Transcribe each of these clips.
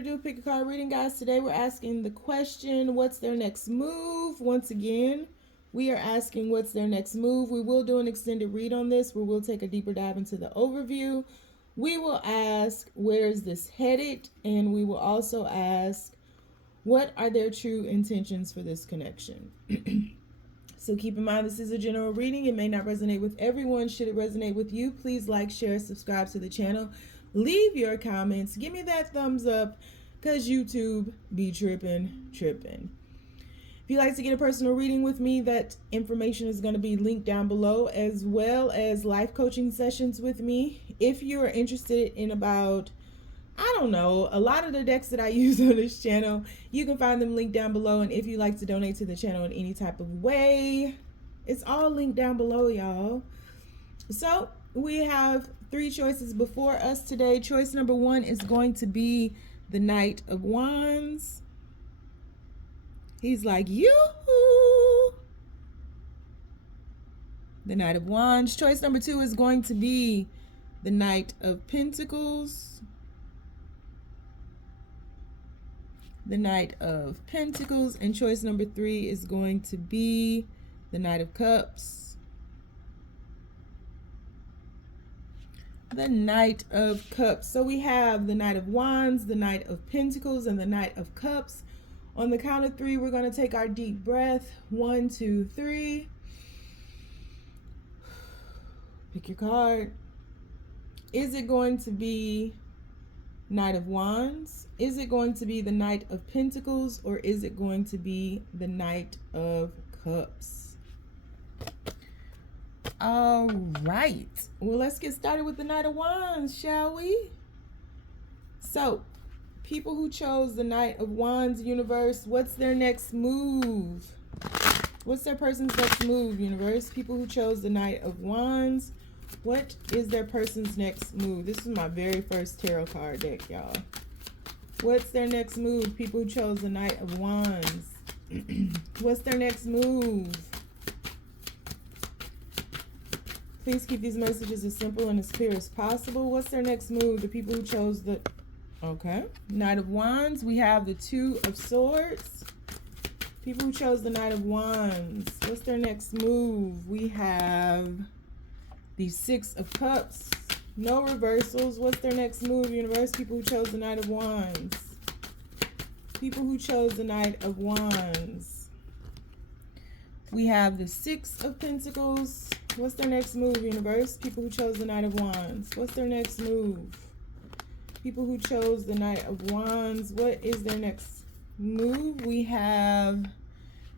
to do a pick a card reading, guys. Today we're asking the question, what's their next move? Once again, we are asking what's their next move. We will do an extended read on this. We will take a deeper dive into the overview. We will ask, where is this headed? And we will also ask, what are their true intentions for this connection? So keep in mind, this is a general reading. It may not resonate with everyone. Should it resonate with you, please like, share, subscribe to the channel. Leave your comments. Give me that thumbs up, because YouTube be tripping. If you'd like to get a personal reading with me, that information is going to be linked down below, as well as life coaching sessions with me. If you are interested in about, I don't know, a lot of the decks that I use on this channel, you can find them linked down below. And if you'd like to donate to the channel in any type of way, it's all linked down below, y'all. So we have 3 choices before us today. Choice number 1 is going to be the Knight of Wands. He's like, yoo-hoo! The Knight of Wands. Choice number 2 is going to be the Knight of Pentacles. The Knight of Pentacles. And choice number 3 is going to be the Knight of Cups. The Knight of Cups. So we have the Knight of Wands, the Knight of Pentacles, and the Knight of Cups. On the count of 3, we're going to take our deep breath. 1, 2, 3. Pick your card. Is it going to be Knight of Wands? Is it going to be the Knight of Pentacles? Or is it going to be the Knight of Cups? All right. Well, let's get started with the Knight of Wands, shall we? So, people who chose the Knight of Wands, universe, what's their next move? What's their person's next move, universe? People who chose the Knight of Wands, what is their person's next move? This is my very first tarot card deck, y'all. What's their next move? People who chose the Knight of Wands. What's their next move? Please keep these messages as simple and as clear as possible. What's their next move? The people who chose the, okay, Knight of Wands. We have the 2 of Swords. People who chose the Knight of Wands. What's their next move? We have the 6 of Cups. No reversals. What's their next move, universe? People who chose the Knight of Wands. People who chose the Knight of Wands. We have the 6 of Pentacles. What's their next move, universe? People who chose the Knight of Wands. What's their next move? People who chose the Knight of Wands. What is their next move? We have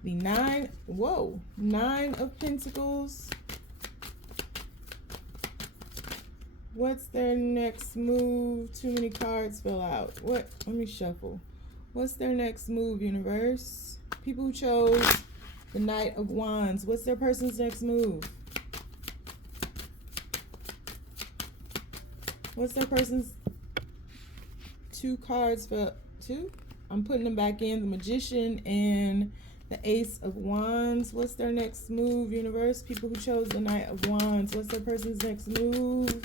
the 9 of Pentacles. What's their next move? Too many cards fell out. What? Let me shuffle. What's their next move, universe? People who chose the Knight of Wands. What's their person's next move? What's their person's 2 cards for 2? I'm putting them back in. The Magician and the Ace of Wands. What's their next move, universe? People who chose the Knight of Wands. What's their person's next move?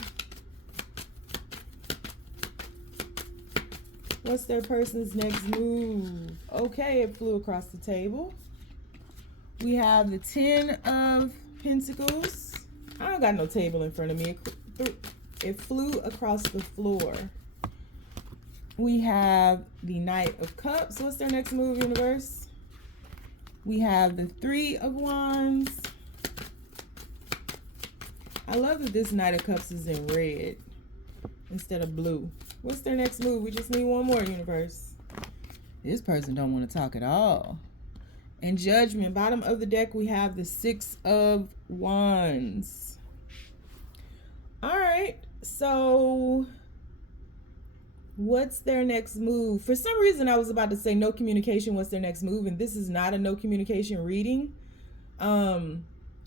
What's their person's next move? Okay, it flew across the table. We have the 10 of Pentacles. I don't got no table in front of me. It flew across the floor. We have the Knight of Cups. What's their next move, universe? We have the 3 of Wands. I love that this Knight of Cups is in red instead of blue. What's their next move? We just need one more, universe. This person don't want to talk at all. And Judgment. Bottom of the deck, we have the 6 of Wands. All right. So what's their next move? For some reason, I was about to say no communication. What's their next move? And this is not a no communication reading. So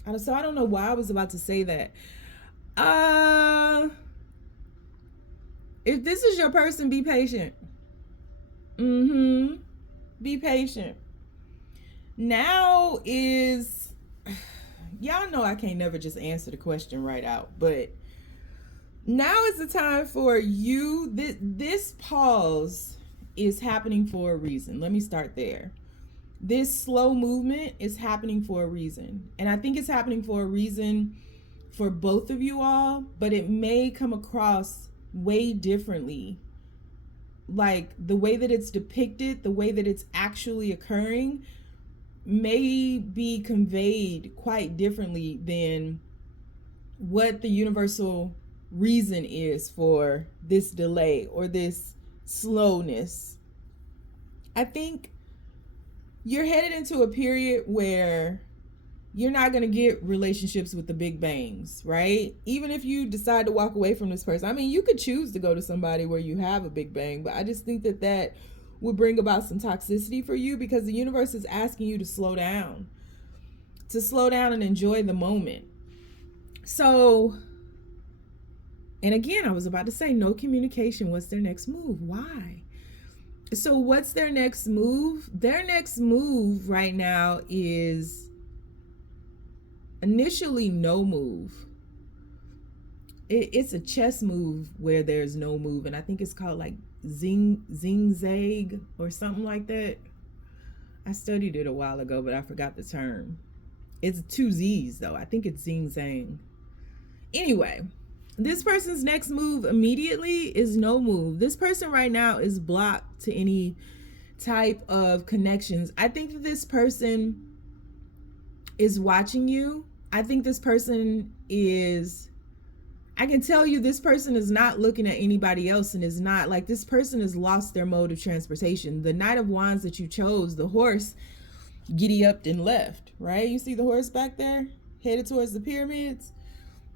I don't know why I was about to say that. If this is your person, be patient. Be patient. Now is, y'all know I can't never just answer the question right out, but now is the time for you. This pause is happening for a reason. Let me start there. This slow movement is happening for a reason. And I think it's happening for a reason for both of you all, but it may come across way differently. Like the way that it's depicted, the way that it's actually occurring may be conveyed quite differently than what the universal reason is for this delay or this slowness. I think you're headed into a period where you're not going to get relationships with the big bangs, right? Even if you decide to walk away from this person. I mean, you could choose to go to somebody where you have a big bang, but I just think that that would bring about some toxicity for you, because the universe is asking you to slow down and enjoy the moment. So, and again, I was about to say no communication. What's their next move? Why? So what's their next move? Their next move right now is initially no move. It's a chess move where there's no move, and I think it's called like zigzag or something like that. I studied it a while ago, but I forgot the term. It's 2 Z's though. I think it's zigzag. Anyway, this person's next move immediately is no move. This person right now is blocked to any type of connections. I think that this person is watching you. I think this person is, I can tell you this person is not looking at anybody else, and is not like, this person has lost their mode of transportation. The Knight of Wands that you chose, the horse, giddy upped and left, right? You see the horse back there headed towards the pyramids.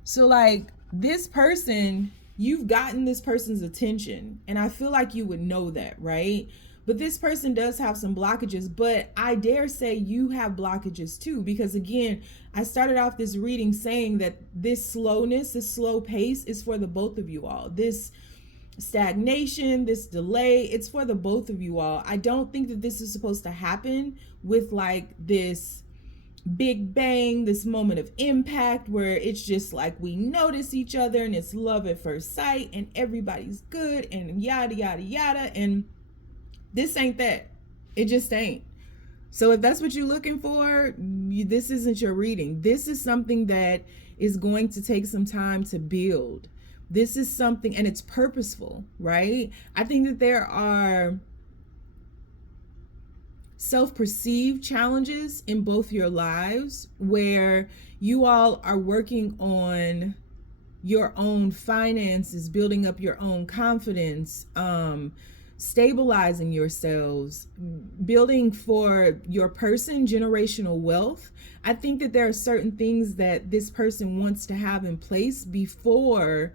So like this person, you've gotten this person's attention, and I feel like you would know that, right? But this person does have some blockages, but I dare say you have blockages too, because again, I started off this reading saying that this slowness, this slow pace is for the both of you all. This stagnation, this delay, it's for the both of you all. I don't think that this is supposed to happen with like this big bang, this moment of impact where it's just like we notice each other and it's love at first sight and everybody's good and yada yada yada. And this ain't that. It just ain't. So if that's what you're looking for, this isn't your reading. This is something that is going to take some time to build. This is something, and it's purposeful, right? I think that there are self-perceived challenges in both your lives where you all are working on your own finances, building up your own confidence, stabilizing yourselves, building for your person generational wealth. I think that there are certain things that this person wants to have in place before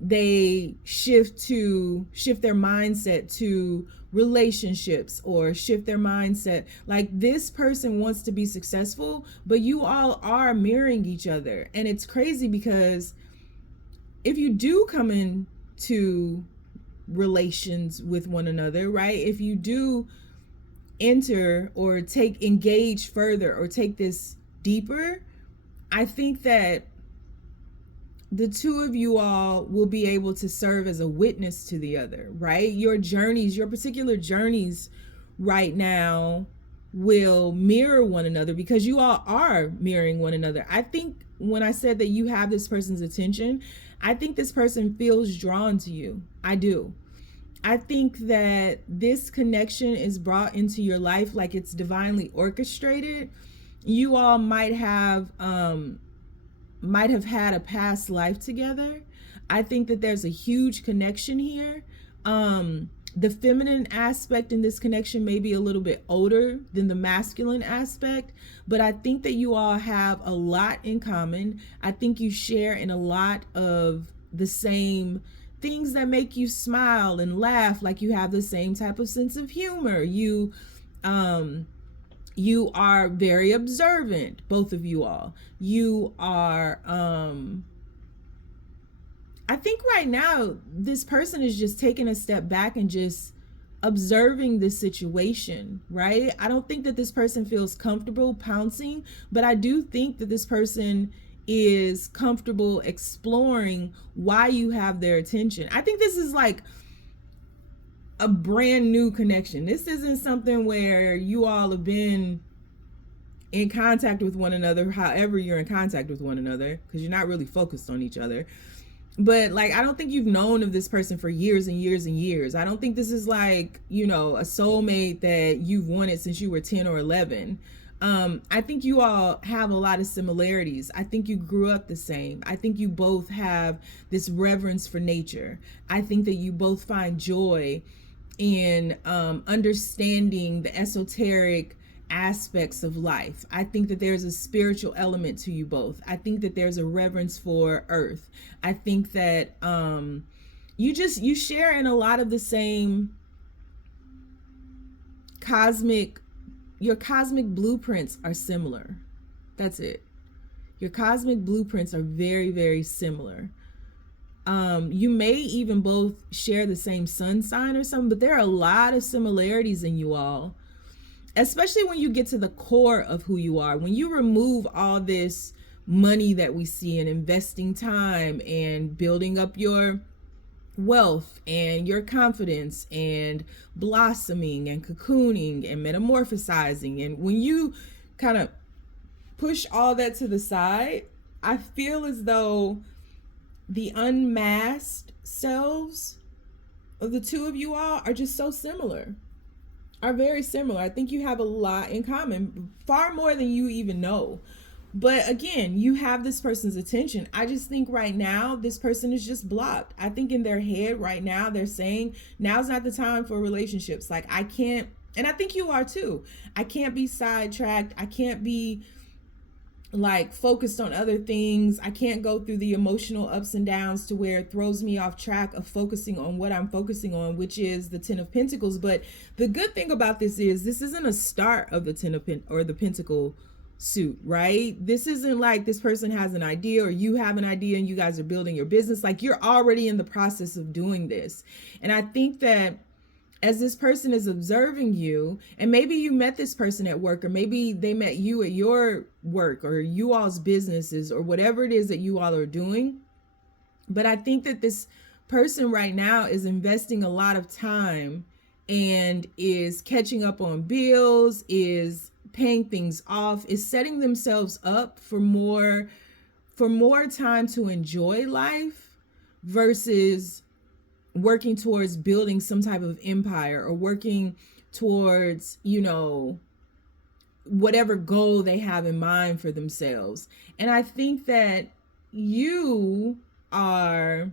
they shift their mindset to relationships, or shift their mindset. Like this person wants to be successful, but you all are mirroring each other. And it's crazy because if you do come into relations with one another, right? If you do enter or engage further or take this deeper, I think that the two of you all will be able to serve as a witness to the other, right? Your journeys, your particular journeys right now will mirror one another because you all are mirroring one another. I think when I said that you have this person's attention, I think this person feels drawn to you. I do. I think that this connection is brought into your life like it's divinely orchestrated. You all might have had a past life together. I think that there's a huge connection here. The feminine aspect in this connection may be a little bit older than the masculine aspect, but I think that you all have a lot in common. I think you share in a lot of the same things that make you smile and laugh. Like you have the same type of sense of humor. You are very observant, both of you all. You are, I think right now, this person is just taking a step back and just observing this situation, right? I don't think that this person feels comfortable pouncing, but I do think that this person is comfortable exploring why you have their attention. I think this is like, a brand new connection. This isn't something where you all have been in contact with one another, however you're in contact with one another, because you're not really focused on each other. But like, I don't think you've known of this person for years and years and years. I don't think this is like, you know, a soulmate that you've wanted since you were 10 or 11. I think you all have a lot of similarities. I think you grew up the same. I think you both have this reverence for nature. I think that you both find joy in understanding the esoteric aspects of life. I think that there's a spiritual element to you both. I think that there's a reverence for earth. I think that you share in a lot of the same your cosmic blueprints are similar. That's it. Your cosmic blueprints are very, very similar. You may even both share the same sun sign or something, but there are a lot of similarities in you all, especially when you get to the core of who you are. When you remove all this money that we see and investing time and building up your wealth and your confidence and blossoming and cocooning and metamorphosizing, and when you kind of push all that to the side, I feel as though the unmasked selves of the two of you all are just so similar, are very similar. I think you have a lot in common, far more than you even know. But again, you have this person's attention. I just think right now, this person is just blocked. I think in their head right now, they're saying, now's not the time for relationships. Like, I can't, and I think you are too. I can't be sidetracked. I can't be like focused on other things. I can't go through the emotional ups and downs to where it throws me off track of focusing on what I'm focusing on, which is the 10 of Pentacles. But the good thing about this is this isn't a start of the 10 of or the Pentacle suit, right? This isn't like this person has an idea or you have an idea and you guys are building your business. Like, you're already in the process of doing this. And I think that as this person is observing you, and maybe you met this person at work, or maybe they met you at your work or you all's businesses or whatever it is that you all are doing. But I think that this person right now is investing a lot of time and is catching up on bills, is paying things off, is setting themselves up for more time to enjoy life versus working towards building some type of empire or working towards, you know, whatever goal they have in mind for themselves. And I think that you are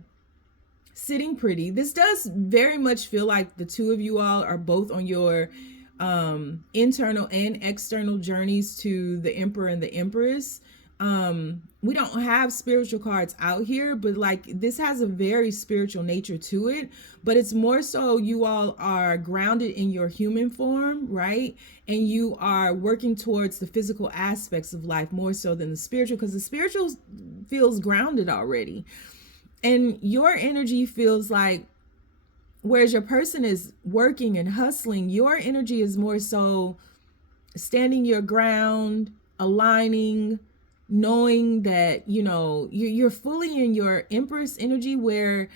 sitting pretty. This does very much feel like the two of you all are both on your internal and external journeys to the Emperor and the Empress. We don't have spiritual cards out here, but like, this has a very spiritual nature to it, but it's more so you all are grounded in your human form, right? And you are working towards the physical aspects of life more so than the spiritual, because the spiritual feels grounded already. And your energy feels like, whereas your person is working and hustling, your energy is more so standing your ground, aligning, knowing that, you know, you're fully in your Empress energy, where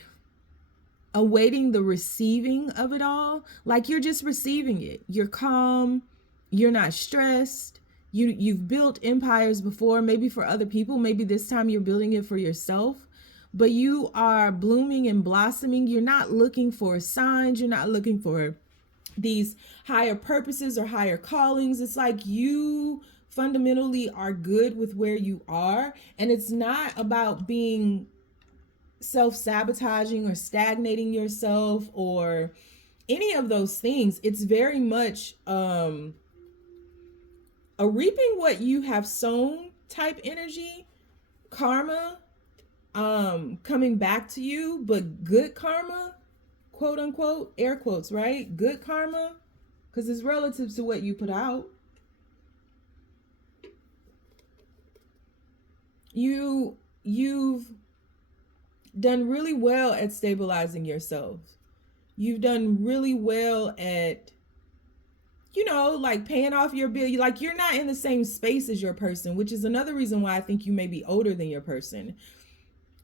awaiting the receiving of it all. Like, you're just receiving it. You're calm. You're not stressed. You've built empires before, maybe for other people. Maybe this time you're building it for yourself. But you are blooming and blossoming. You're not looking for signs. You're not looking for these higher purposes or higher callings. It's like you fundamentally are good with where you are. And it's not about being self-sabotaging or stagnating yourself or any of those things. It's very much a reaping what you have sown type energy, karma coming back to you, but good karma, quote unquote, air quotes, right? Good karma, because it's relative to what you put out. You've done really well at stabilizing yourself. You've done really well at, you know, like paying off your bill. Like, you're not in the same space as your person, which is another reason why I think you may be older than your person.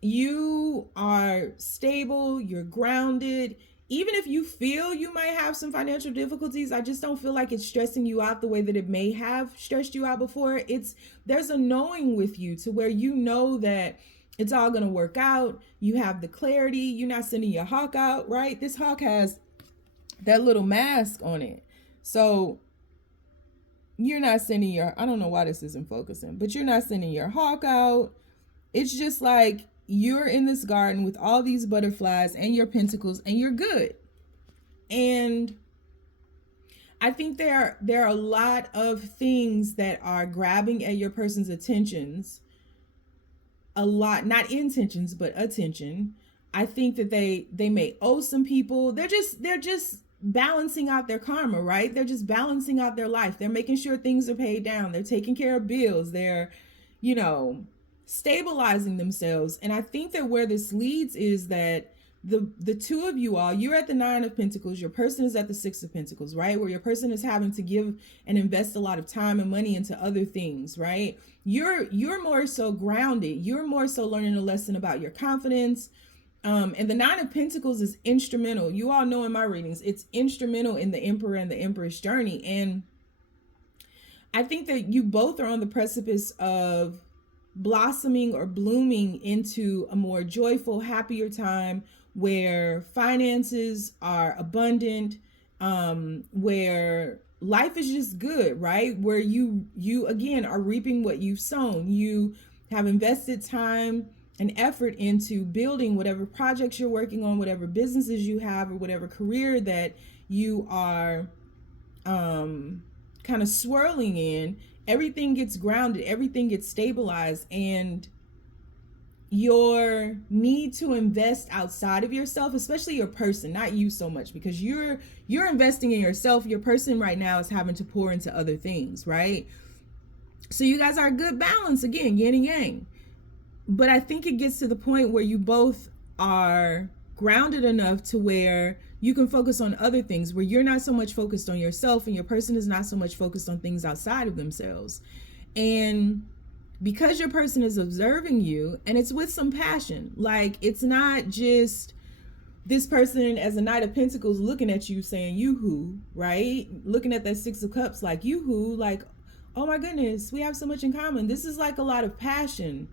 You are stable, you're grounded, even if you feel you might have some financial difficulties, I just don't feel like it's stressing you out the way that it may have stressed you out before. There's a knowing with you to where you know that it's all going to work out. You have the clarity. You're not sending your hawk out, right? This hawk has that little mask on it. So you're not sending your, I don't know why this isn't focusing, but you're not sending your hawk out. It's just like you're in this garden with all these butterflies and your pentacles, and you're good. And I think there are a lot of things that are grabbing at your person's attentions. A lot, not intentions, but attention. I think that they may owe some people. They're just balancing out their karma, right? They're just balancing out their life. They're making sure things are paid down. They're taking care of bills. They're, stabilizing themselves. And I think that where this leads is that the two of you all, you're at the 9 of Pentacles, your person is at the 6 of Pentacles, right? Where your person is having to give and invest a lot of time and money into other things, right? You're more so grounded. You're more so learning a lesson about your confidence. And the 9 of Pentacles is instrumental. You all know in my readings, it's instrumental in the Emperor and the Empress journey. And I think that you both are on the precipice of blossoming or blooming into a more joyful, happier time where finances are abundant, where life is just good, right? Where you again are reaping what you've sown. You have invested time and effort into building whatever projects you're working on, whatever businesses you have, or whatever career that you are kind of swirling in. Everything gets grounded, everything gets stabilized, and your need to invest outside of yourself, especially your person, not you so much, because you're investing in yourself. Your person right now is having to pour into other things, right? So you guys are a good balance, again, yin and yang. But I think it gets to the point where you both are grounded enough to where you can focus on other things, where you're not so much focused on yourself and your person is not so much focused on things outside of themselves. And because your person is observing you, and it's with some passion, like it's not just this person as a Knight of Pentacles looking at you saying, yoo-hoo, right? Looking at that 6 of Cups like, yoo-hoo, like, oh my goodness, we have so much in common. This is like a lot of passion.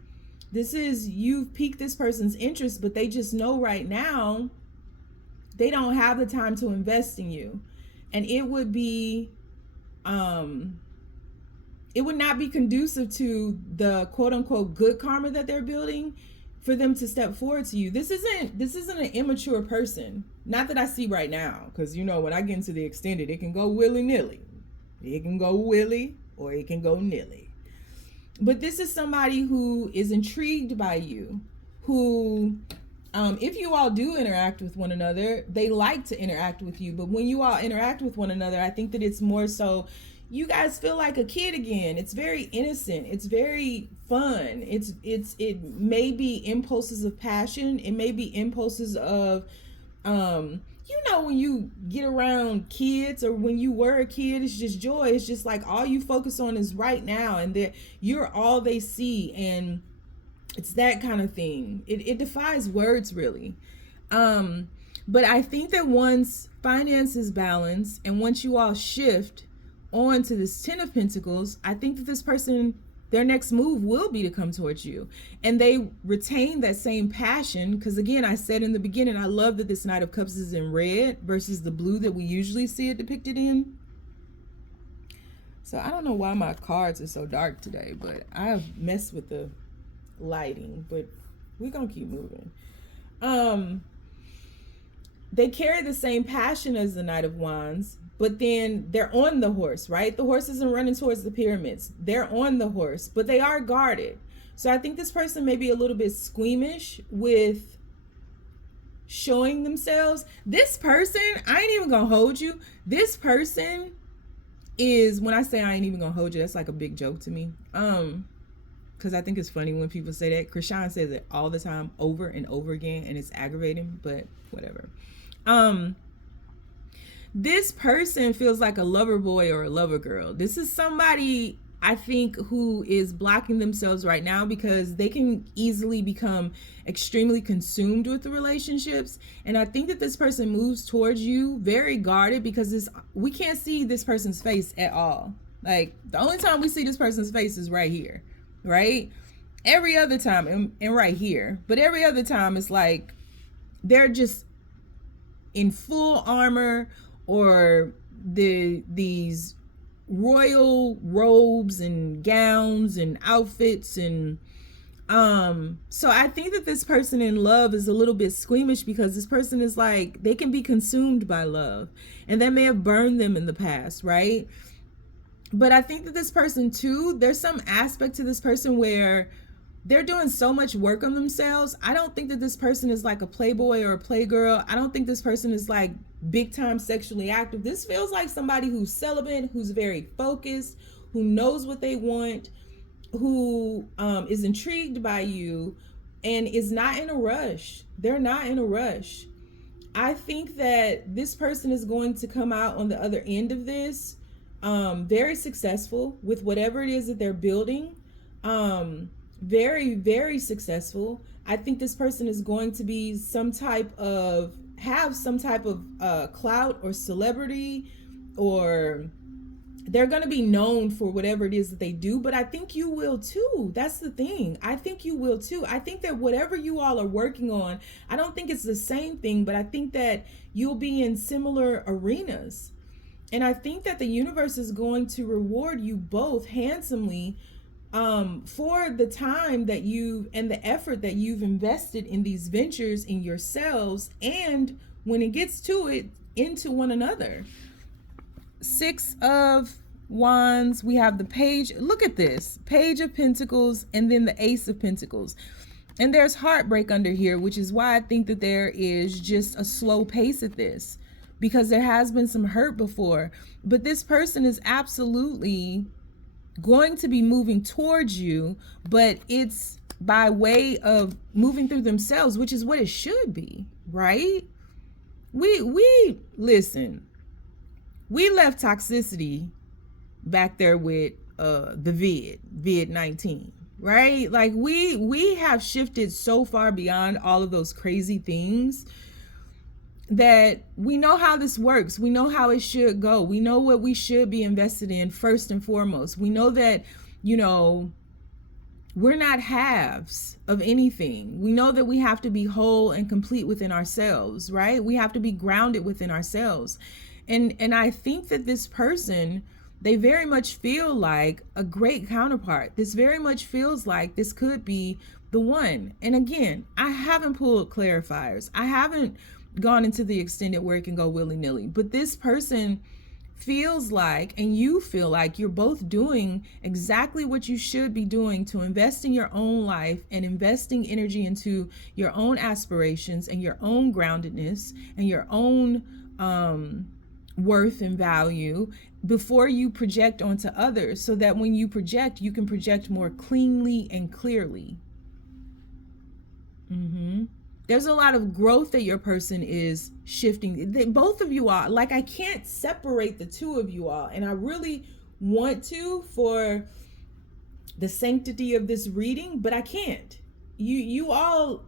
This is, you've piqued this person's interest, but they just know right now they don't have the time to invest in you. And it would be, it would not be conducive to the quote unquote good karma that they're building for them to step forward to you. This isn't an immature person. Not that I see right now, because when I get into the extended, it can go willy-nilly. It can go willy or it can go nilly. But this is somebody who is intrigued by you, who, if you all do interact with one another, they like to interact with you. But when you all interact with one another, I think that it's more so you guys feel like a kid again. It's very innocent. It's very fun. It may be impulses of passion. It may be impulses of, when you get around kids, or when you were a kid, it's just joy. It's just like all you focus on is right now, and you're all they see, and it's that kind of thing. It defies words, really. But I think that once finances balance, and once you all shift on to this 10 of Pentacles, I think that this person, their next move will be to come towards you, and they retain that same passion. Because again, I said in the beginning, I love that this Knight of Cups is in red versus the blue that we usually see it depicted in. So I don't know why my cards are so dark today, but I've messed with the lighting, but we're gonna keep moving. They carry the same passion as the Knight of Wands, but then they're on the horse, right? The horse isn't running towards the pyramids. They're on the horse, but they are guarded. So I think this person may be a little bit squeamish with showing themselves. This person, I ain't even gonna hold you. This person is, when I say I ain't even gonna hold you, that's like a big joke to me. Because I think it's funny when people say that. Krishan says it all the time, over and over again, and it's aggravating, but whatever. This person feels like a lover boy or a lover girl. This is somebody, I think, who is blocking themselves right now because they can easily become extremely consumed with the relationships. And I think that this person moves towards you very guarded because we can't see this person's face at all. Like, the only time we see this person's face is right here, right? Every other time, and right here. But every other time, it's like they're just in full armor, or these royal robes and gowns and outfits. And so I think that this person in love is a little bit squeamish because this person is like, they can be consumed by love, and that may have burned them in the past, right? But I think that this person too, there's some aspect to this person where they're doing so much work on themselves. I don't think that this person is like a playboy or a playgirl. I don't think this person is like big time sexually active. This feels like somebody who's celibate, who's very focused, who knows what they want, who is intrigued by you, and is not in a rush. They're not in a rush. I think that this person is going to come out on the other end of this very successful with whatever it is that they're building. Very, very successful. I think this person is going to be have some type of clout or celebrity, or they're going to be known for whatever it is that they do. But I think you will too. That's the thing. I think you will too. I think that whatever you all are working on, I don't think it's the same thing, but I think that you'll be in similar arenas. And I think that the universe is going to reward you both handsomely for the time that you and the effort that you've invested in these ventures in yourselves, and when it gets to it, into one another. 6 of Wands, we have the Page. Look at this, Page of Pentacles, and then the Ace of Pentacles. And there's heartbreak under here, which is why I think that there is just a slow pace at this, because there has been some hurt before. But this person is absolutely going to be moving towards you, but it's by way of moving through themselves, which is what it should be, right? We listen, we left toxicity back there with the vid-19, right? Like we have shifted so far beyond all of those crazy things that we know how this works. We know how it should go. We know what we should be invested in first and foremost. We know that, we're not halves of anything. We know that we have to be whole and complete within ourselves, right? We have to be grounded within ourselves. And I think that this person, they very much feel like a great counterpart. This very much feels like this could be the one. And again, I haven't pulled clarifiers. I haven't gone into the extended where it can go willy-nilly, but this person feels like, and you feel like, you're both doing exactly what you should be doing to invest in your own life and investing energy into your own aspirations and your own groundedness and your own worth and value before you project onto others, so that when you project, you can project more cleanly and clearly. There's a lot of growth that your person is shifting. Both of you are, like, I can't separate the two of you all. And I really want to, for the sanctity of this reading, but I can't. You all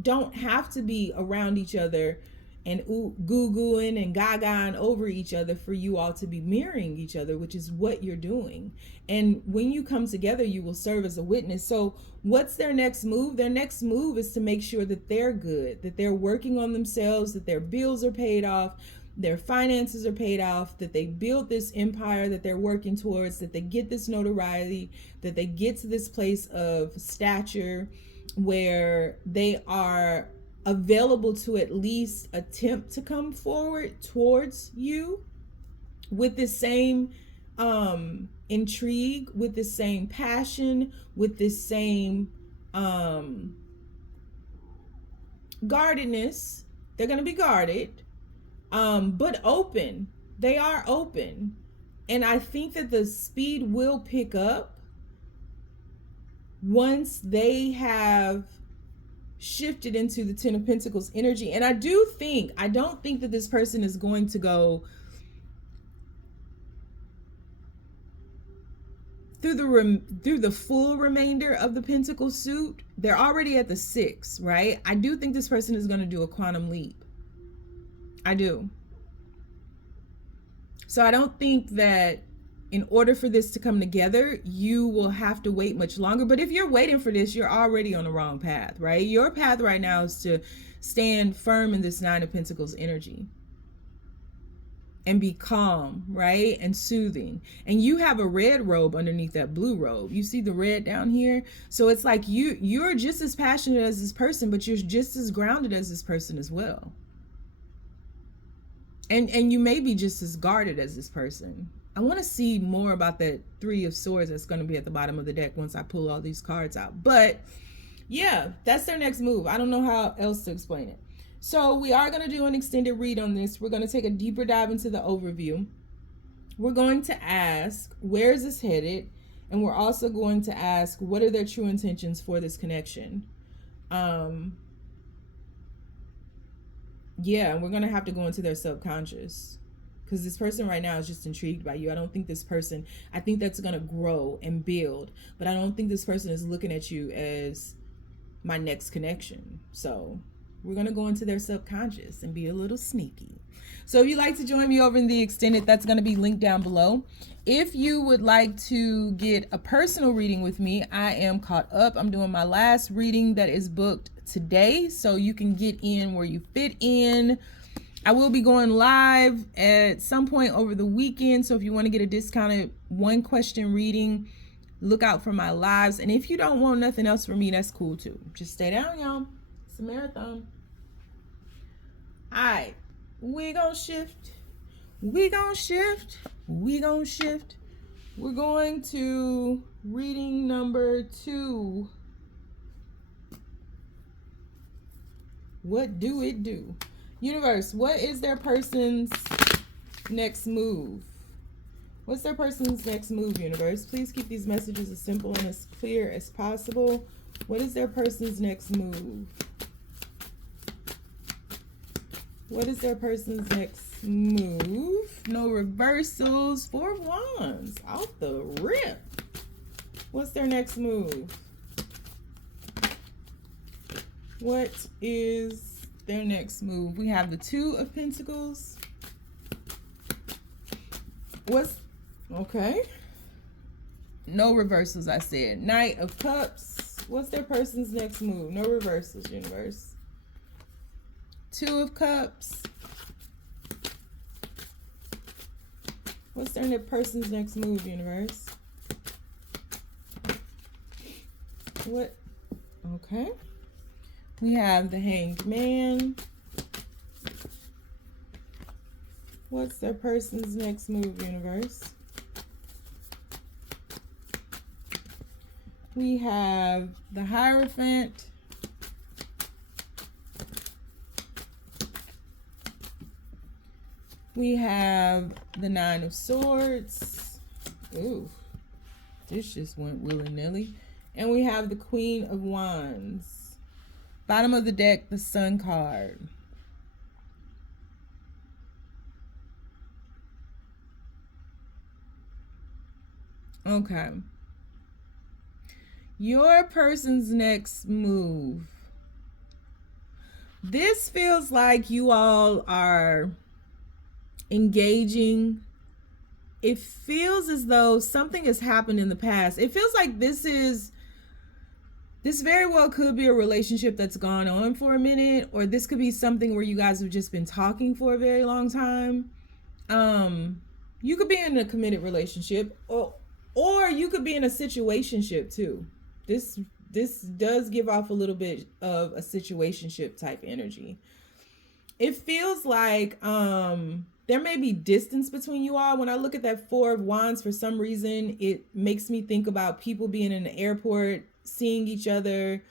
don't have to be around each other and goo-gooing and gaga-ing over each other for you all to be mirroring each other, which is what you're doing. And when you come together, you will serve as a witness. So what's their next move? Their next move is to make sure that they're good, that they're working on themselves, that their bills are paid off, their finances are paid off, that they build this empire that they're working towards, that they get this notoriety, that they get to this place of stature where they are available to at least attempt to come forward towards you with the same intrigue, with the same passion, with the same guardedness. They're going to be guarded, but open. They are open. And I think that the speed will pick up once they have shifted into the Ten of Pentacles energy. And I don't think that this person is going to go through the full remainder of the Pentacle suit, they're already at the 6, right? I do think this person is going to do a quantum leap. I do. So I don't think that in order for this to come together, you will have to wait much longer. But if you're waiting for this, you're already on the wrong path, right? Your path right now is to stand firm in this 9 of Pentacles energy and be calm, right? And soothing. And you have a red robe underneath that blue robe. You see the red down here? So it's like you're just as passionate as this person, but you're just as grounded as this person as well. And you may be just as guarded as this person. I want to see more about that 3 of Swords that's going to be at the bottom of the deck once I pull all these cards out. But yeah, that's their next move. I don't know how else to explain it. So we are going to do an extended read on this. We're going to take a deeper dive into the overview. We're going to ask, where is this headed? And we're also going to ask, what are their true intentions for this connection? Yeah, we're going to have to go into their subconscious. Because this person right now is just intrigued by you. I don't think this person, I think that's going to grow and build. But I don't think this person is looking at you as my next connection. So we're going to go into their subconscious and be a little sneaky. So if you'd like to join me over in the extended, that's going to be linked down below. If you would like to get a personal reading with me, I am caught up. I'm doing my last reading that is booked today. So you can get in where you fit in. I will be going live at some point over the weekend. So if you want to get a discounted 1-question reading, look out for my lives. And if you don't want nothing else from me, that's cool too. Just stay down, y'all. It's a marathon. All right. We gonna shift. We gonna shift. We gonna shift. We're going to reading number 2. What do it do? Universe, what is their person's next move? What's their person's next move, universe? Please keep these messages as simple and as clear as possible. What is their person's next move? What is their person's next move? No reversals. 4 of Wands. Off the rip. What's their next move? What is their next move? We have the 2 of Pentacles. Okay. No reversals, I said. Knight of Cups. What's their person's next move? No reversals, universe. 2 of Cups. What's their person's next move, universe? What? Okay. We have the Hanged Man. What's their person's next move, universe? We have the Hierophant. We have the 9 of Swords. Ooh, this just went willy-nilly. And we have the Queen of Wands. Bottom of the deck, the Sun card. Okay. Your person's next move. This feels like you all are engaging. It feels as though something has happened in the past. It feels like this very well could be a relationship that's gone on for a minute, or this could be something where you guys have just been talking for a very long time. You could be in a committed relationship, or you could be in a situationship too. This does give off a little bit of a situationship type energy. It feels like there may be distance between you all. When I look at that 4 of Wands, for some reason, it makes me think about people being in the airport, seeing each other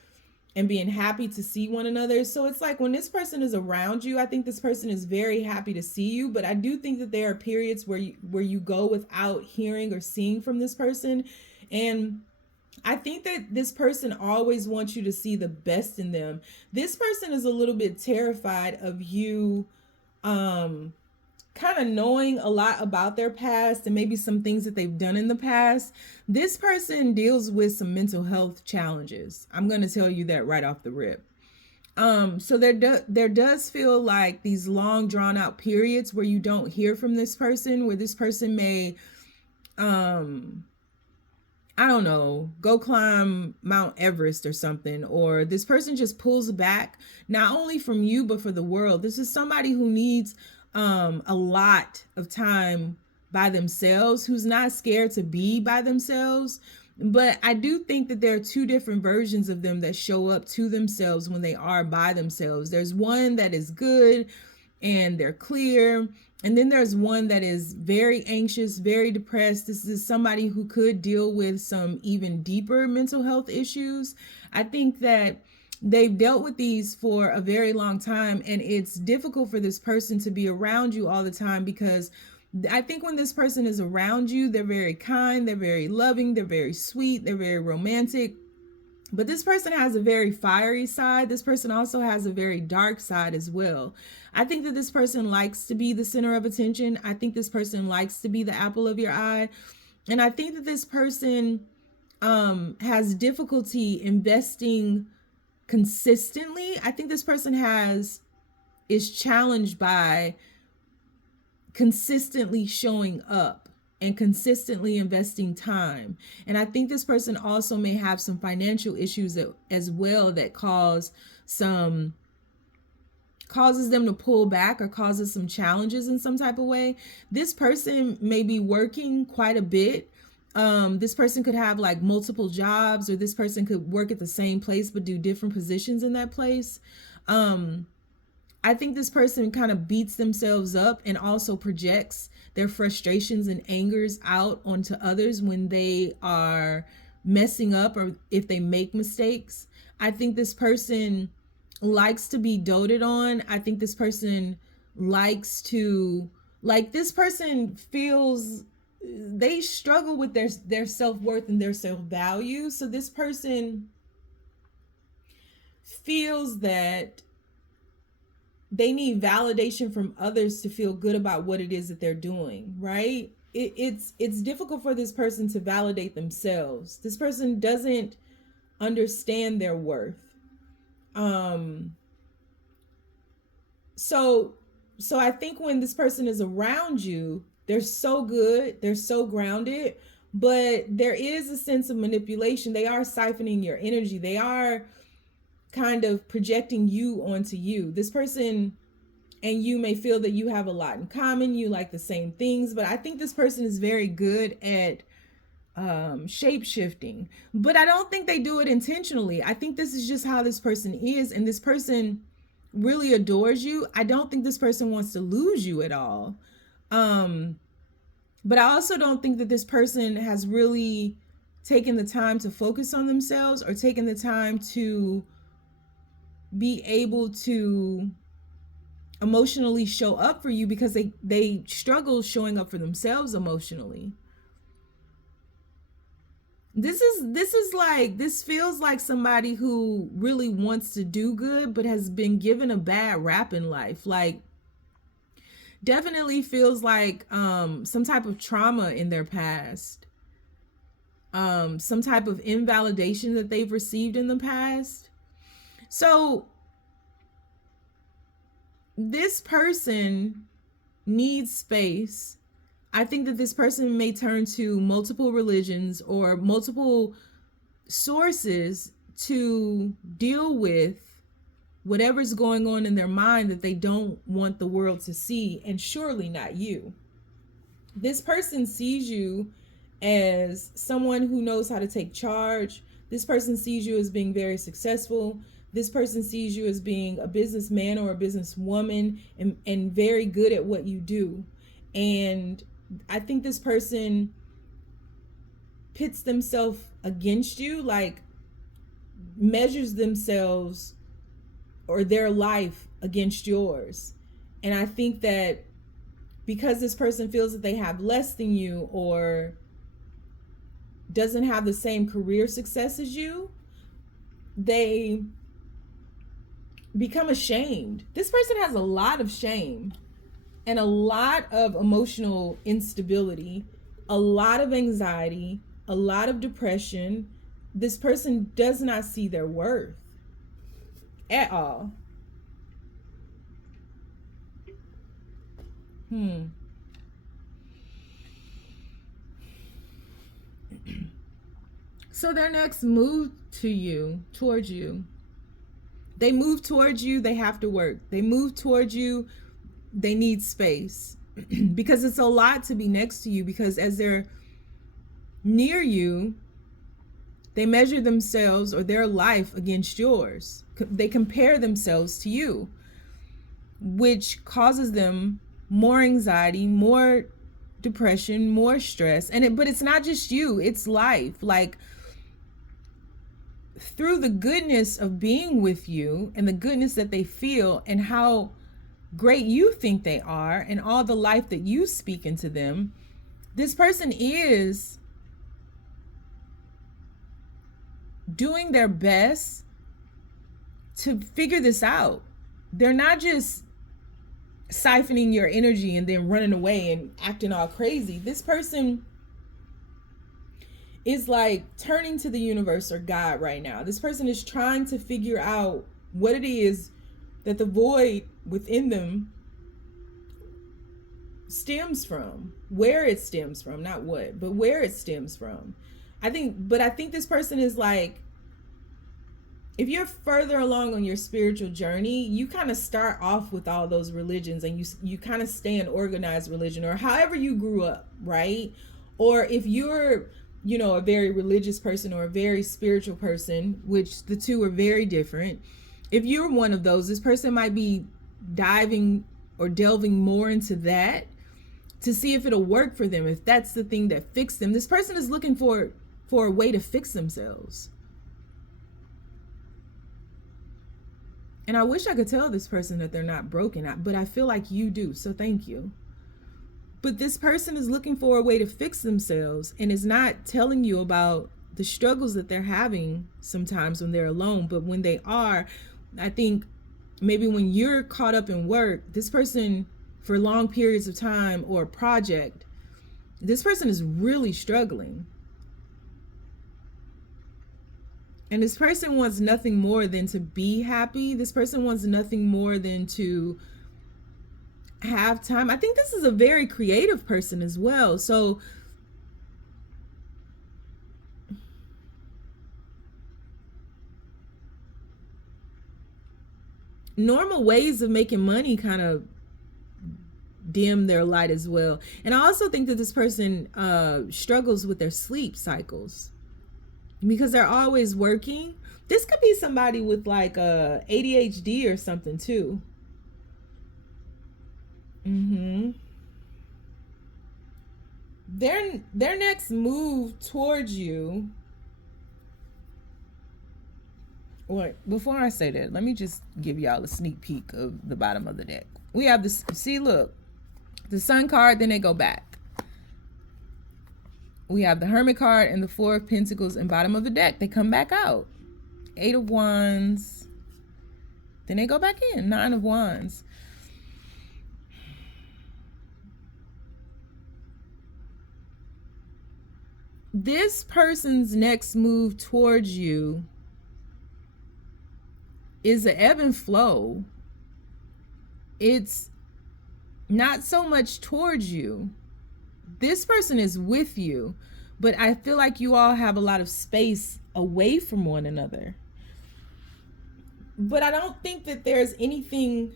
and being happy to see one another. So it's like when this person is around you, I think this person is very happy to see you, but I do think that there are periods where you go without hearing or seeing from this person. And I think that this person always wants you to see the best in them. This person is a little bit terrified of you kind of knowing a lot about their past and maybe some things that they've done in the past, this person deals with some mental health challenges. I'm going to tell you that right off the rip. So there does feel like these long drawn out periods where you don't hear from this person, where this person may I don't know, go climb Mount Everest or something, or this person just pulls back, not only from you, but for the world. This is somebody who needs a lot of time by themselves, who's not scared to be by themselves. But I do think that there are two different versions of them that show up to themselves when they are by themselves. There's one that is good and they're clear. And then there's one that is very anxious, very depressed. This is somebody who could deal with some even deeper mental health issues. I think that they've dealt with these for a very long time, and it's difficult for this person to be around you all the time, because I think when this person is around you, they're very kind, they're very loving, they're very sweet, they're very romantic. But this person has a very fiery side. This person also has a very dark side as well. I think that this person likes to be the center of attention. I think this person likes to be the apple of your eye. And I think that this person has difficulty investing consistently. I think this person is challenged by consistently showing up and consistently investing time. And I think this person also may have some financial issues as well that causes them to pull back or causes some challenges in some type of way. This person may be working quite a bit. This person could have like multiple jobs, or this person could work at the same place but do different positions in that place. I think this person kind of beats themselves up and also projects their frustrations and angers out onto others when they are messing up or if they make mistakes. I think this person likes to be doted on. I think this person likes to, like, this person feels they struggle with their self-worth and their self-value. So this person feels that they need validation from others to feel good about what it is that they're doing, right? It's difficult for this person to validate themselves. This person doesn't understand their worth. So I think when this person is around you, they're so good, they're so grounded, but there is a sense of manipulation. They are siphoning your energy. They are kind of projecting you onto you. This person and you may feel that you have a lot in common, you like the same things, but I think this person is very good at shape shifting, but I don't think they do it intentionally. I think this is just how this person is, and this person really adores you. I don't think this person wants to lose you at all. But I also don't think that this person has really taken the time to focus on themselves or taken the time to be able to emotionally show up for you, because they struggle showing up for themselves emotionally. This feels like somebody who really wants to do good but has been given a bad rap in life. Like, definitely feels like some type of trauma in their past, some type of invalidation that they've received in the past. So this person needs space. I think that this person may turn to multiple religions or multiple sources to deal with whatever's going on in their mind that they don't want the world to see, and surely not you. This person sees you as someone who knows how to take charge. This person sees you as being very successful. This person sees you as being a businessman or a businesswoman and very good at what you do. And I think this person pits themselves against you, like measures themselves or their life against yours. And I think that because this person feels that they have less than you or doesn't have the same career success as you, they become ashamed. This person has a lot of shame. and a lot of emotional instability, a lot of anxiety, a lot of depression. This person does not see their worth at all. So their next move towards you, they move towards you, they have to work. They move towards you, they need space. Because it's a lot to be next to you, because as they're near you, they measure themselves or their life against yours. They compare themselves to you, which causes them more anxiety, more depression, more stress. But it's not just you, it's life. Like, through the goodness of being with you and the goodness that they feel and how great you think they are and all the life that you speak into them, this person is doing their best to figure this out. They're not just siphoning your energy and then running away and acting all crazy. This person is like turning to the universe or God right now. This person is trying to figure out what it is that the void within them stems from, where it stems from, not what, but where it stems from. I think this person is like, if you're further along on your spiritual journey, you kind of start off with all those religions and you kind of stay in organized religion or however you grew up, right? Or if you're, a very religious person or a very spiritual person, which the two are very different. If you're one of those, this person might be diving or delving more into that to see if it'll work for them, if that's the thing that fixed them. This person is looking for a way to fix themselves. And I wish I could tell this person that they're not broken, but I feel like you do, so thank you. But this person is looking for a way to fix themselves and is not telling you about the struggles that they're having sometimes when they're alone. But when they are, I think maybe when you're caught up in work, this person for long periods of time or a project, this person is really struggling. And this person wants nothing more than to be happy. This person wants nothing more than to have time. I think this is a very creative person as well. So normal ways of making money kind of dim their light as well. And I also think that this person struggles with their sleep cycles because they're always working. This could be somebody with like ADHD or something too. Their next move towards you. Wait, before I say that, let me just give y'all a sneak peek of the bottom of the deck. We have this, see, look, the Sun card, then they go back. We have the Hermit card and the Four of Pentacles in bottom of the deck. They come back out. 8 of Wands. Then they go back in. 9 of Wands. This person's next move towards you is an ebb and flow. It's not so much towards you. This person is with you, but I feel like you all have a lot of space away from one another. But I don't think that there's anything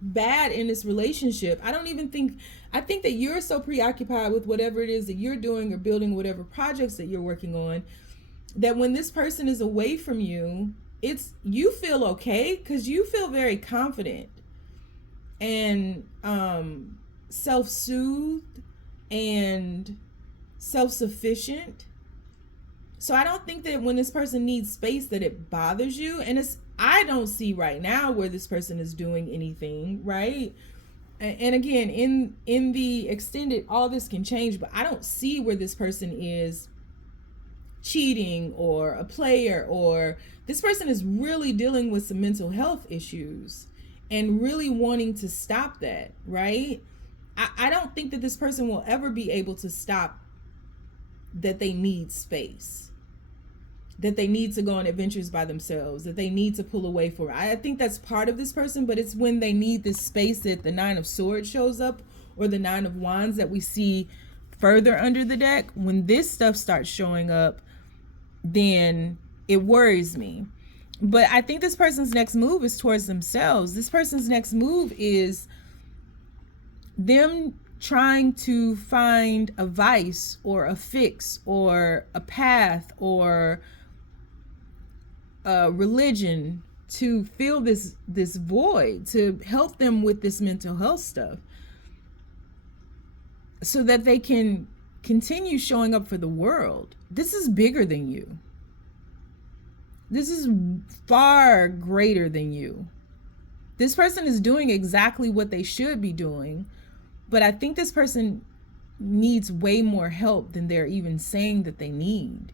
bad in this relationship. I think that you're so preoccupied with whatever it is that you're doing or building, whatever projects that you're working on, that when this person is away from you, you feel okay because you feel very confident and self-soothed and self-sufficient. So I don't think that when this person needs space that it bothers you. And I don't see right now where this person is doing anything, right? And again, in the extended, all this can change, but I don't see where this person is cheating or a player, or this person is really dealing with some mental health issues and really wanting to stop that, right? I don't think that this person will ever be able to stop that they need space, that they need to go on adventures by themselves, that they need to pull away for. I think that's part of this person, but it's when they need this space that the Nine of Swords shows up, or the Nine of Wands that we see further under the deck. When this stuff starts showing up, then it worries me. But I think this person's next move is towards themselves. This person's next move is them trying to find a vice or a fix or a path or a religion to fill this void, to help them with this mental health stuff, so that they can continue showing up for the world. This is bigger than you. This is far greater than you. This person is doing exactly what they should be doing, but I think this person needs way more help than they're even saying that they need.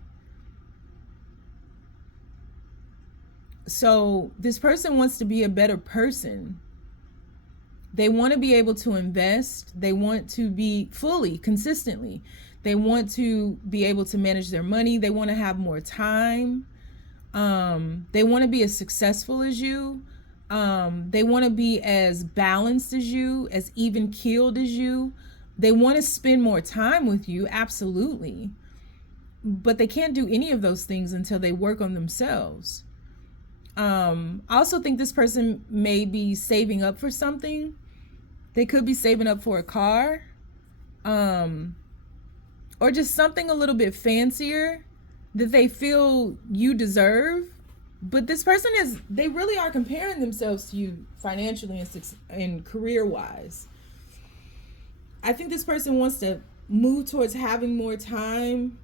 So this person wants to be a better person. They want to be able to invest. They want to be fully, consistently. They want to be able to manage their money. They want to have more time. They want to be as successful as you. They want to be as balanced as you, as even keeled as you. They want to spend more time with you, absolutely. But they can't do any of those things until they work on themselves. I also think this person may be saving up for something. They could be saving up for a car, or just something a little bit fancier that they feel you deserve. But this person they really are comparing themselves to you financially and career-wise. I think this person wants to move towards having more time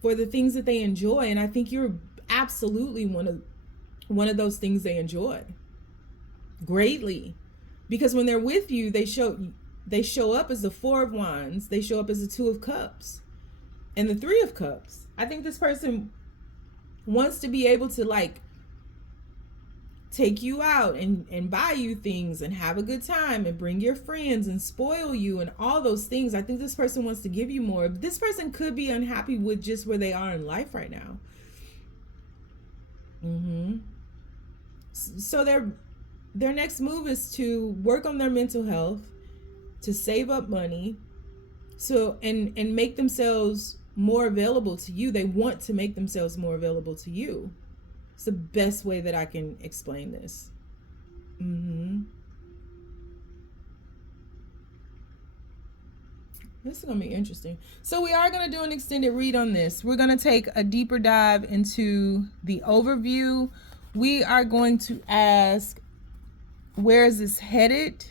for the things that they enjoy. And I think you're absolutely one of those things they enjoy greatly. Because when they're with you, they show up as the Four of Wands. They show up as the Two of Cups and the Three of Cups. I think this person wants to be able to like take you out and buy you things and have a good time and bring your friends and spoil you and all those things. I think this person wants to give you more. This person could be unhappy with just where they are in life right now. So their next move is to work on their mental health, to save up money, so and make themselves more available to you. They want to make themselves more available to you. It's the best way that I can explain this. This is going to be interesting. So we are going to do an extended read on this. We're going to take a deeper dive into the overview. We are going to ask, where is this headed?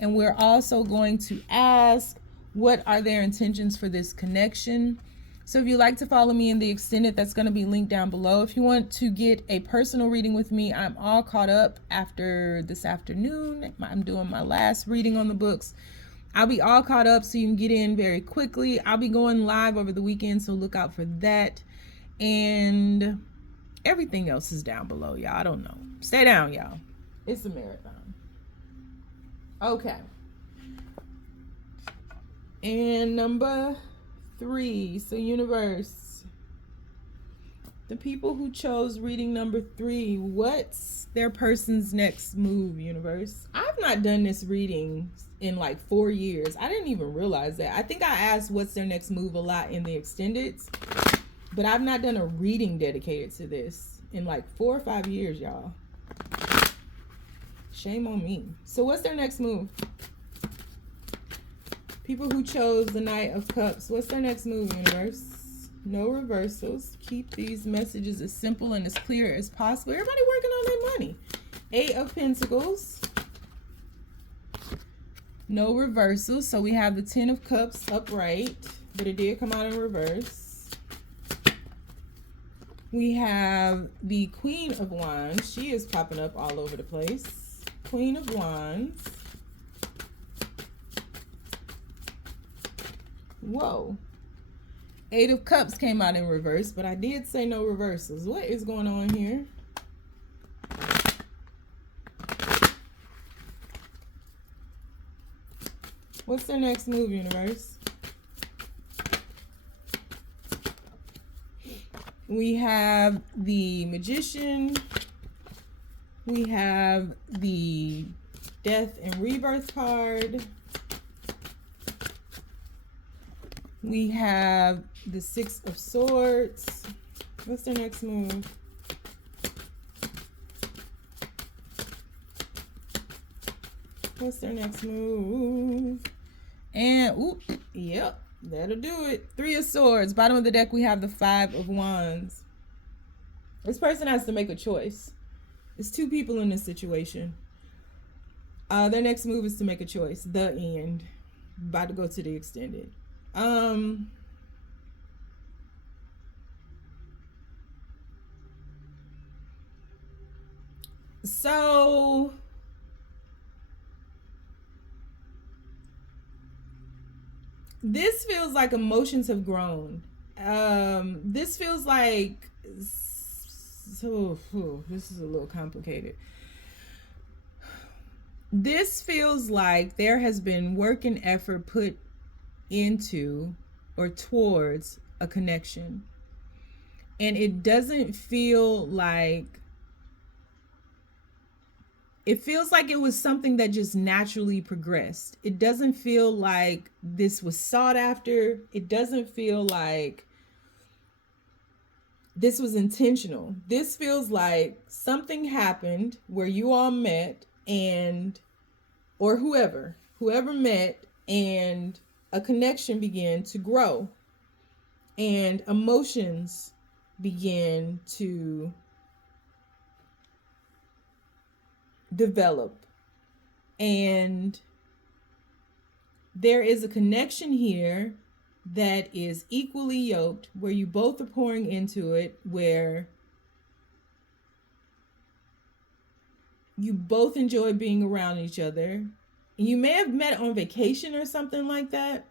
And we're also going to ask, what are their intentions for this connection? So if you'd like to follow me in the extended, that's going to be linked down below. If you want to get a personal reading with me, I'm all caught up after this afternoon. I'm doing my last reading on the books. I'll be all caught up so you can get in very quickly. I'll be going live over the weekend, so look out for that. And everything else is down below, y'all. I don't know. Stay down, y'all. It's a marathon. Okay. And number 3. So universe, the people who chose reading number 3, what's their person's next move, universe? I've not done this reading in like 4 years. I didn't even realize that. I think I asked what's their next move a lot in the extendeds, but I've not done a reading dedicated to this in like 4 or 5 years, y'all. Shame on me. So what's their next move? People who chose the Knight of Cups, what's their next move, universe? No reversals. Keep these messages as simple and as clear as possible. Everybody working on their money. 8 of Pentacles. No reversals. So we have the 10 of Cups upright, but it did come out in reverse. We have the Queen of Wands. She is popping up all over the place. Queen of Wands. Whoa. 8 of Cups came out in reverse, but I did say no reversals. What is going on here? What's their next move, universe? We have the Magician. We have the Death and Rebirth card. We have the Six of Swords. What's their next move? What's their next move? And, oop, yep, that'll do it. Three of Swords. Bottom of the deck, we have the Five of Wands. This person has to make a choice. It's two people in this situation. Their next move is to make a choice. The end. About to go to the extended. So this feels like emotions have grown. This feels like, so this is a little complicated. This feels like there has been work and effort put into or towards a connection. And it doesn't feel like, it feels like it was something that just naturally progressed. It doesn't feel like this was sought after. It doesn't feel like this was intentional. This feels like something happened where you all met and, or whoever met, and a connection began to grow and emotions began to develop, and there is a connection here that is equally yoked, where you both are pouring into it, where you both enjoy being around each other. You may have met on vacation or something like that,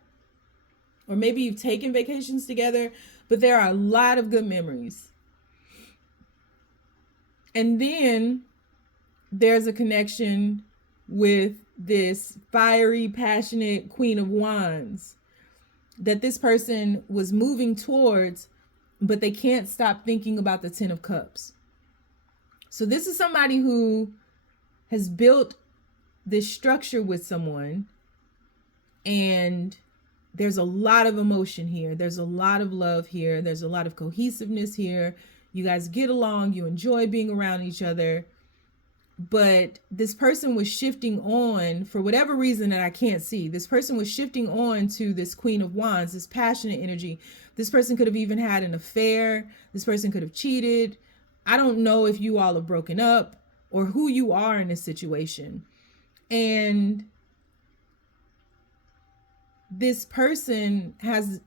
or maybe you've taken vacations together, but there are a lot of good memories. And then there's a connection with this fiery, passionate Queen of Wands that this person was moving towards, but they can't stop thinking about the Ten of Cups. So this is somebody who has built this structure with someone, and there's a lot of emotion here. There's a lot of love here. There's a lot of cohesiveness here. You guys get along. You enjoy being around each other. But this person was shifting on, for whatever reason that I can't see, this person was shifting on to this Queen of Wands, this passionate energy. This person could have even had an affair. This person could have cheated. I don't know if you all have broken up or who you are in this situation. And this person has,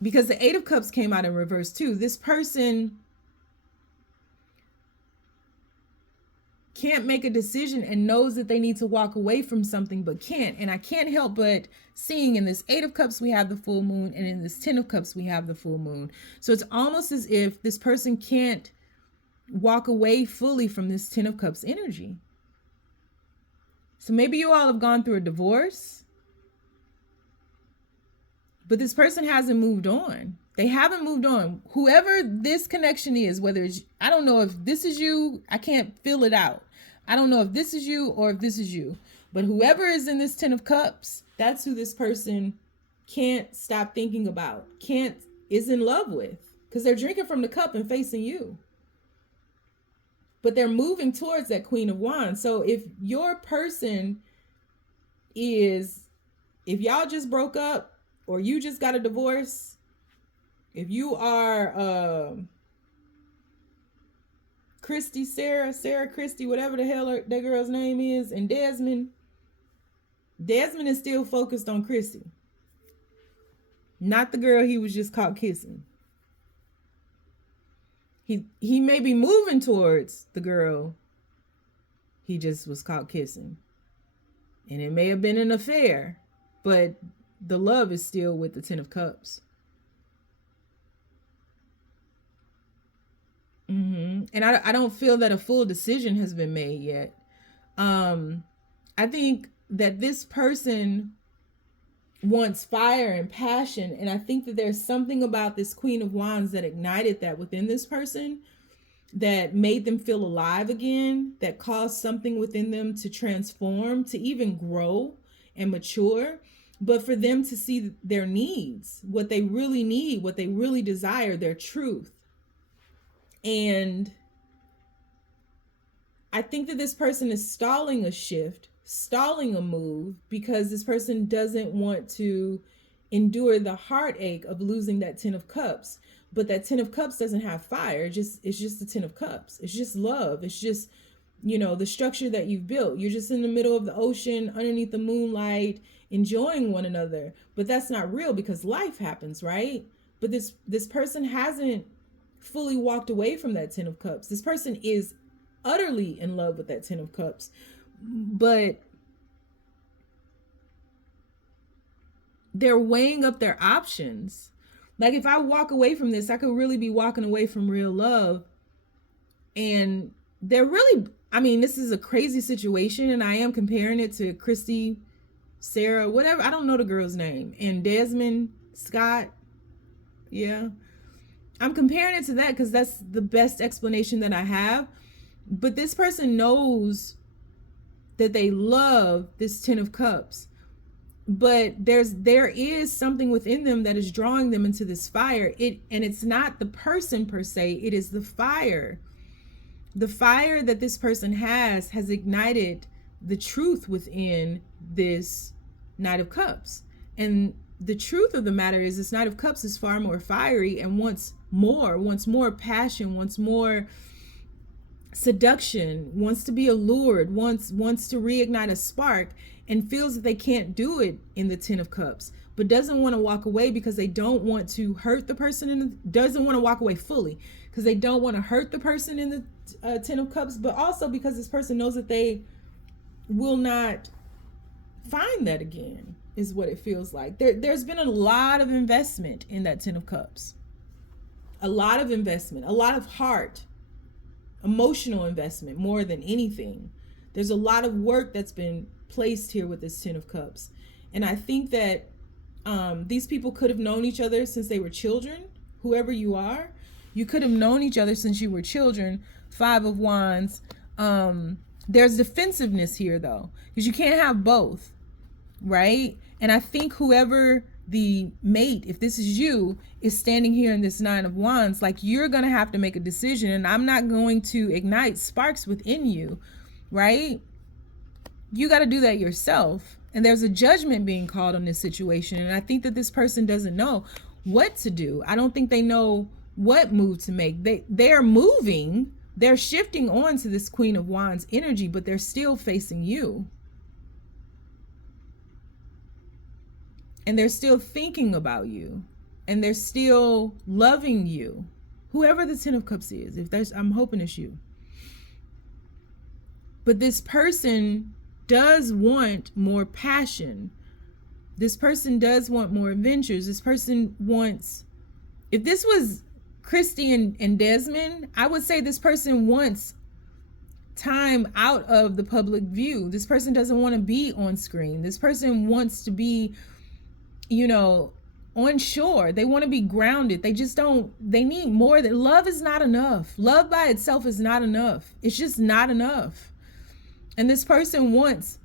because the Eight of Cups came out in reverse too, this person can't make a decision and knows that they need to walk away from something, but can't. And I can't help but seeing in this Eight of Cups, we have the full moon, and in this Ten of Cups, we have the full moon. So it's almost as if this person can't walk away fully from this Ten of Cups energy. So maybe you all have gone through a divorce, but this person hasn't moved on. They haven't moved on. Whoever this connection is, whether it's, I don't know if this is you, I can't feel it out. I don't know if this is you or if this is you, but whoever is in this Ten of Cups, that's who this person can't stop thinking about, is in love with, because they're drinking from the cup and facing you. But they're moving towards that Queen of Wands. So if your person is, if y'all just broke up or you just got a divorce, if you are Christy, Sarah Christy, whatever the hell that girl's name is, and Desmond is still focused on Christy, not the girl he was just caught kissing. He may be moving towards the girl he just was caught kissing, and it may have been an affair, but the love is still with the Ten of Cups. And I don't feel that a full decision has been made yet. I think that this person wants fire and passion. And I think that there's something about this Queen of Wands that ignited that within this person, that made them feel alive again, that caused something within them to transform, to even grow and mature. But for them to see their needs, what they really need, what they really desire, their truth. And I think that this person is stalling a shift, stalling a move, because this person doesn't want to endure the heartache of losing that 10 of Cups. But that 10 of Cups doesn't have fire. It's just the 10 of Cups. It's just love. It's just, you know, the structure that you've built. You're just in the middle of the ocean, underneath the moonlight, enjoying one another. But that's not real, because life happens, right? But this person hasn't fully walked away from that 10 of Cups. This person is utterly in love with that 10 of Cups. But they're weighing up their options. Like, if I walk away from this, I could really be walking away from real love. And they're really, I mean, this is a crazy situation, and I am comparing it to Christy, Sarah, whatever. I don't know the girl's name. And Desmond Scott. Yeah. I'm comparing it to that because that's the best explanation that I have. But this person knows that they love this 10 of Cups. But there is something within them that is drawing them into this fire. And it's not the person per se, it is the fire. The fire that this person has ignited the truth within this Knight of Cups. And the truth of the matter is, this Knight of Cups is far more fiery and wants more passion, wants more seduction, wants to be allured, wants to reignite a spark, and feels that they can't do it in the 10 of Cups, but doesn't want to walk away because they don't want to hurt the person, doesn't want to walk away fully because they don't want to hurt the person in the 10 of Cups, but also because this person knows that they will not find that again, is what it feels like. There's been a lot of investment in that 10 of Cups. A lot of investment, a lot of heart, emotional investment more than anything. There's a lot of work that's been placed here with this 10 of Cups. And I think that these people could have known each other since they were children. Whoever you are, you could have known each other since you were children. 5 of Wands. There's defensiveness here though, because you can't have both, right? And I think whoever the mate, if this is you, is standing here in this 9 of Wands, like, you're gonna have to make a decision, and I'm not going to ignite sparks within you, right? You got to do that yourself. And there's a judgment being called on this situation. And I think that this person doesn't know what to do. I don't think they know what move to make. They're moving, they're shifting on to this Queen of Wands energy, but they're still facing you. And they're still thinking about you. And they're still loving you. Whoever the 10 of Cups is, I'm hoping it's you. But this person does want more passion. This person does want more adventures. This person wants, if this was Christy and Desmond, I would say this person wants time out of the public view. This person doesn't want to be on screen. This person wants to be, you know, on shore. They want to be grounded. They need more. That love is not enough. Love by itself is not enough. It's just not enough. And this person wants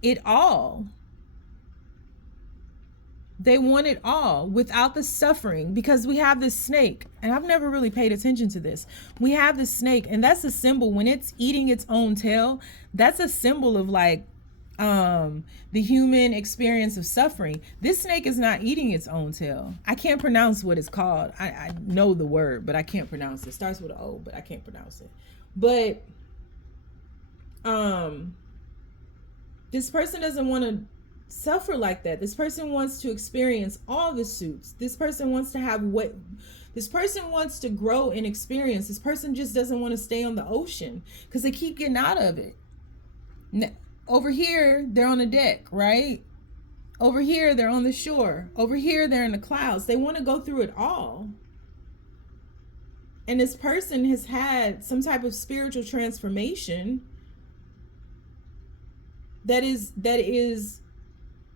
it all. They want it all without the suffering, because we have this snake, and I've never really paid attention to this. We have this snake, and that's a symbol. When it's eating its own tail, that's a symbol of like the human experience of suffering. This snake is not eating its own tail. I can't pronounce what it's called. I know the word, but I can't pronounce it. It starts with an O, but I can't pronounce it. But this person doesn't want to suffer like that. This person wants to experience all the suits. This person wants to have this person wants to grow in experience. This person just doesn't want to stay on the ocean because they keep getting out of it. Over here, they're on the deck, right? Over here, they're on the shore. Over here, they're in the clouds. They want to go through it all. And this person has had some type of spiritual transformation. that is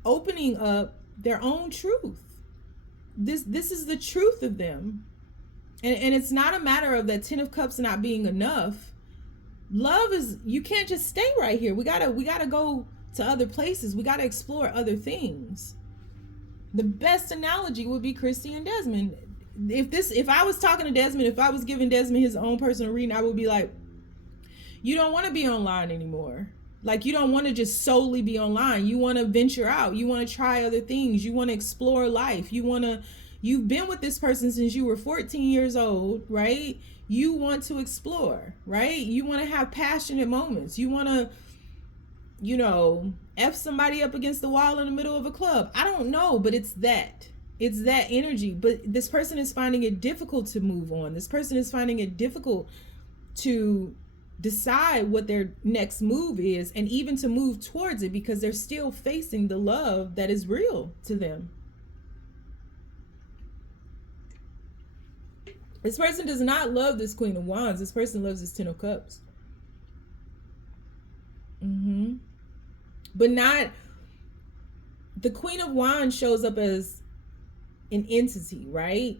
opening up their own truth. This is the truth of them. And it's not a matter of that 10 of Cups not being enough. Love is, you can't just stay right here. We gotta go to other places. We gotta explore other things. The best analogy would be Christy and Desmond. If I was talking to Desmond, if I was giving Desmond his own personal reading, I would be like, you don't want to be online anymore. Like, you don't want to just solely be online. You want to venture out. You want to try other things. You want to explore life. You've been with this person since you were 14 years old, right? You want to explore, right? You want to have passionate moments. You want to, F somebody up against the wall in the middle of a club. I don't know, but it's that energy. But this person is finding it difficult to move on. This person is finding it difficult to decide what their next move is, and even to move towards it, because they're still facing the love that is real to them. This person does not love this Queen of Wands. This person loves this 10 of Cups. But not, the Queen of Wands shows up as an entity, right?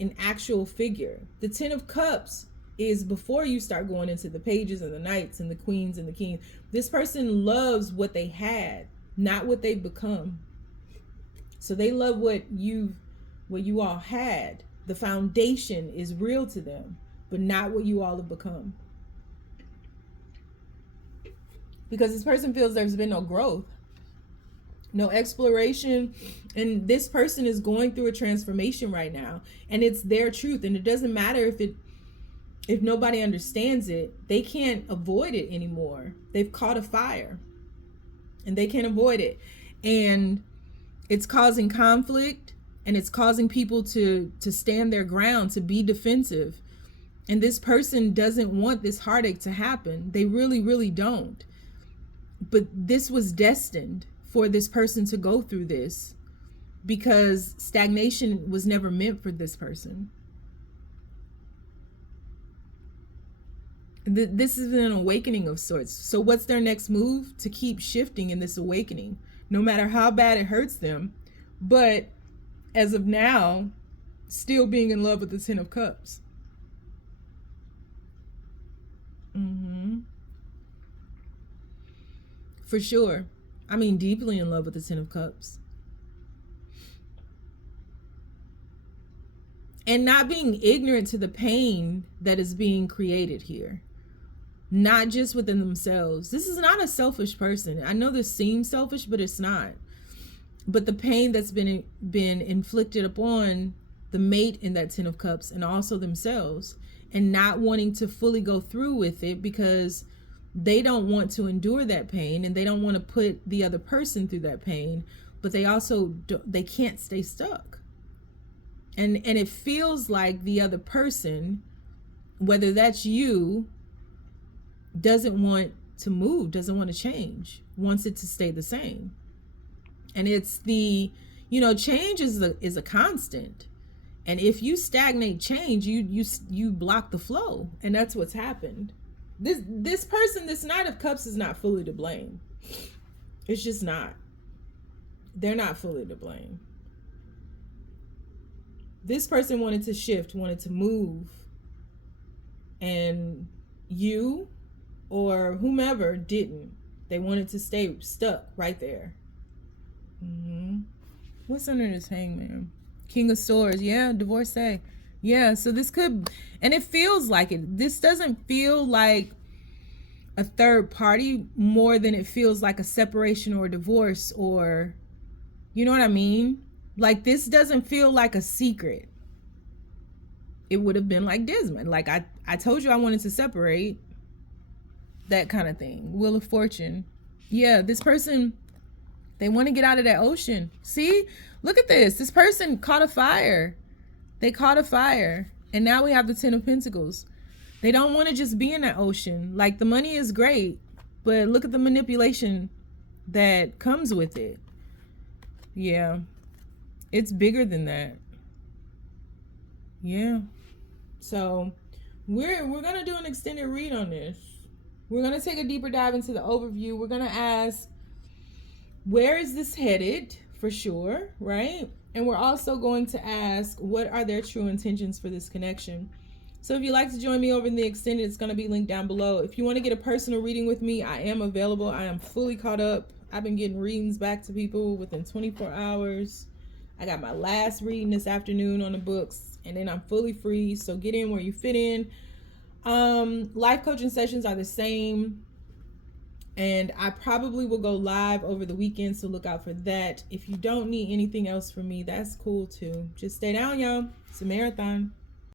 An actual figure. The 10 of Cups is before you start going into the pages and the knights and the queens and the kings. This person loves what they had, not what they've become. So they love what you all had. The foundation is real to them, but not what you all have become. Because this person feels there's been no growth, no exploration, and this person is going through a transformation right now, and it's their truth. And it doesn't matter if nobody understands it. They can't avoid it anymore. They've caught a fire and they can't avoid it. And it's causing conflict, and it's causing people to stand their ground, to be defensive. And this person doesn't want this heartache to happen. They really, really don't. But this was destined for this person to go through this, because stagnation was never meant for this person. This is an awakening of sorts. So what's their next move? To keep shifting in this awakening, no matter how bad it hurts them. But as of now, still being in love with the 10 of Cups. For sure. I mean, deeply in love with the 10 of Cups. And not being ignorant to the pain that is being created here. Not just within themselves. This is not a selfish person. I know this seems selfish, but it's not. But the pain that's been inflicted upon the mate in that 10 of Cups, and also themselves, and not wanting to fully go through with it because they don't want to endure that pain, and they don't want to put the other person through that pain, but they also they can't stay stuck. And it feels like the other person, whether that's you, doesn't want to move, doesn't want to change, wants it to stay the same. And it's the, change is a constant. And if you stagnate change, you block the flow. And that's what's happened. This person, this Knight of Cups, is not fully to blame. It's just not. They're not fully to blame. This person wanted to shift, wanted to move. And you or whomever didn't. They wanted to stay stuck right there. What's under this Hangman? King of Swords. Yeah, divorcee. Yeah, so this could, and it feels like it. This doesn't feel like a third party more than it feels like a separation or a divorce, or, you know what I mean? Like, this doesn't feel like a secret. It would have been like Desmond. Like, I told you I wanted to separate. That kind of thing. Wheel of Fortune. Yeah, this person, they want to get out of that ocean. See? Look at this. This person caught a fire. They caught a fire. And now we have the 10 of Pentacles. They don't want to just be in that ocean. Like, the money is great, but look at the manipulation that comes with it. Yeah. It's bigger than that. Yeah. So we're going to do an extended read on this. We're going to take a deeper dive into the overview. We're going to ask, where is this headed, for sure, right? And we're also going to ask, what are their true intentions for this connection? So if you'd like to join me over in the extended, it's going to be linked down below. If you want to get a personal reading with me, I am available. I am fully caught up. I've been getting readings back to people within 24 hours. I got my last reading this afternoon on the books, and then I'm fully free. So get in where you fit in. Life coaching sessions are the same, and I probably will go live over the weekend, so look out for that. If you don't need anything else from me, that's cool too. Just stay down, y'all. It's a marathon.